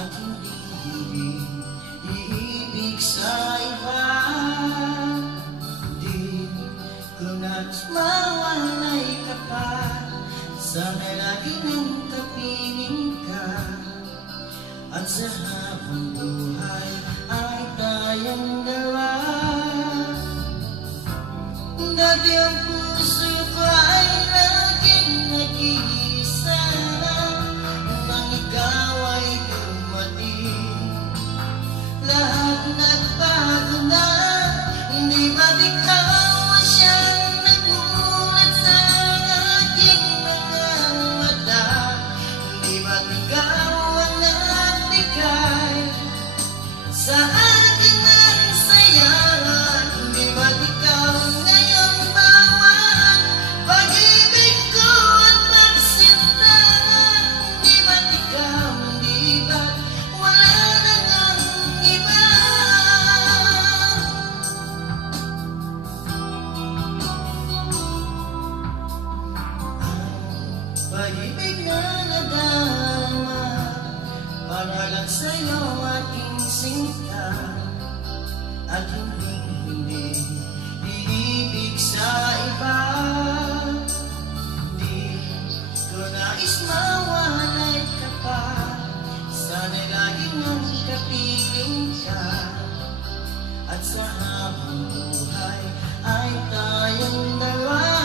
at hindi iibig sa iba. Di ko na't mawalay ka pa, sana'y lagi nang kapiling ka. At sa habang buhay ay tayong dalawa. Dati ang puso ko ay laging nag-iisa, nang ikaw ay dumating. Lahat nagbago na, hindi ba't ikaw siyang nagmulat sa aking mga mata? Hindi ba't ikaw ang nagbigay sa akin ng saya? Hindi ba't ikaw ngayon bawat pag-ibig ko at pagsinta? Hindi ba't ikaw, hindi ba't wala na ngang iba? Ang pag-ibig na nadarama para lang sa'yo aking sinta, at hindi iibig sa iba. Di ko nais mawalay ka pa, sana'y laging ang kapiling ka. At sa habang buhay ay tayong dalawa.